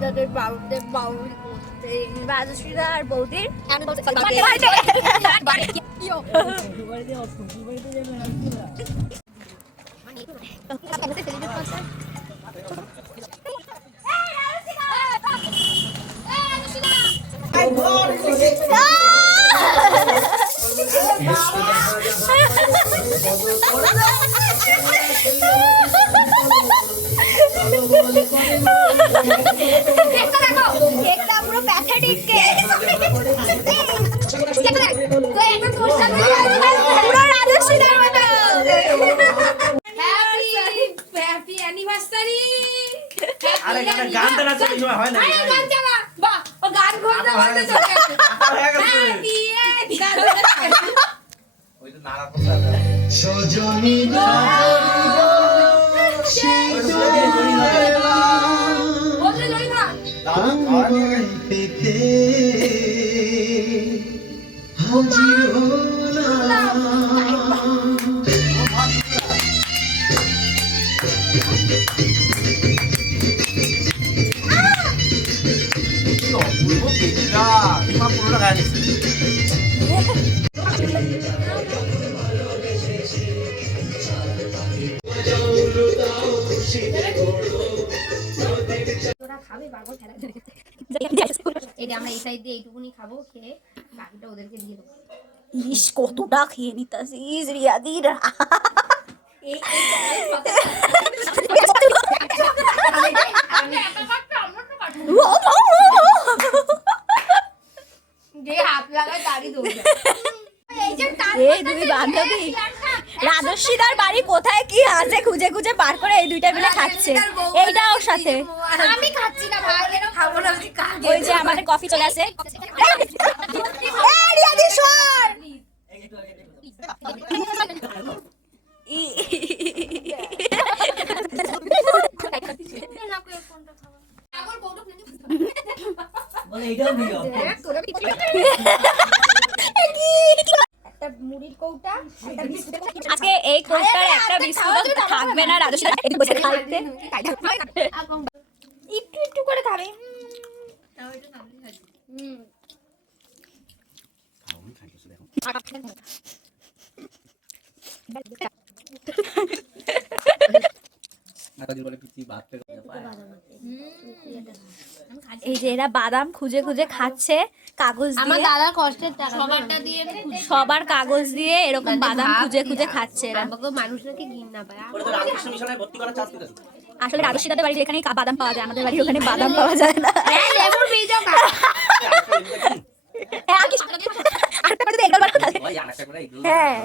আপনাদের বাড়িতে বাউরি করতে আর বৌদির দেখো কেকটা পুরো প্যাথেটিক কেক পুরো রাজশ্রীদার মতো হ্যাপি হ্যাপি অ্যানিভার্সারি আরে গানটা না। চলে। সময় হয় না গান চালা। বাহ ও গান ঘুরতে ঘুরতে চলে হয়ে হ্যাপি ওই তো নাড়া করতে সজনী বললে জড়ি খা পেতে হাজির হলাম। খাবে খেলা এটা আমরা এই সাইড দিয়ে এইটুকুনি খাব খেয়ে বাকিটা ওদেরকে দিয়ে দেবো। ইস কতটা খেয়ে নিতাছিস রিয়াদির যে হাত লাগায় তারই দৌড় এই দুই বান্ধবী। রাজস্বীদার বাড়ি কোথায়? কি আছে খুঁজে খুঁজে বার করে এই দুইটা মিলে খাচ্ছে। এইটা ওর সাথে। আমি খাচ্ছি না ভাই এরকম খাব না আমি কাকে ওই যে আমাদের কফি চলে আসে। এই রিয়াদি সর! বলে এইটাও নিও একটা মুড়ির কৌটা আজকে এই কোটটার একটা বিস্কুট থাকবে না রাজস্বী একটু বসে খাইতে। একটু একটু করে খাবে। বলে পিচি ভাত এই যে এরা বাদাম খুঁজে খুঁজে খাচ্ছে কাগজ আমার দাদার কষ্টের টাকা সবারটা দিয়ে সবার কাগজ দিয়ে এরকম বাদাম খুঁজে খুঁজে খাচ্ছে এরা আমাকে মানুষ নাকি ঘিন না পায় আসলে রাজস্বী দাদের বাড়ির এখানে বাদাম পাওয়া যায় আমাদের বাড়ির ওখানে বাদাম পাওয়া যায় না হ্যাঁ লেবুর বীজও হ্যাঁ,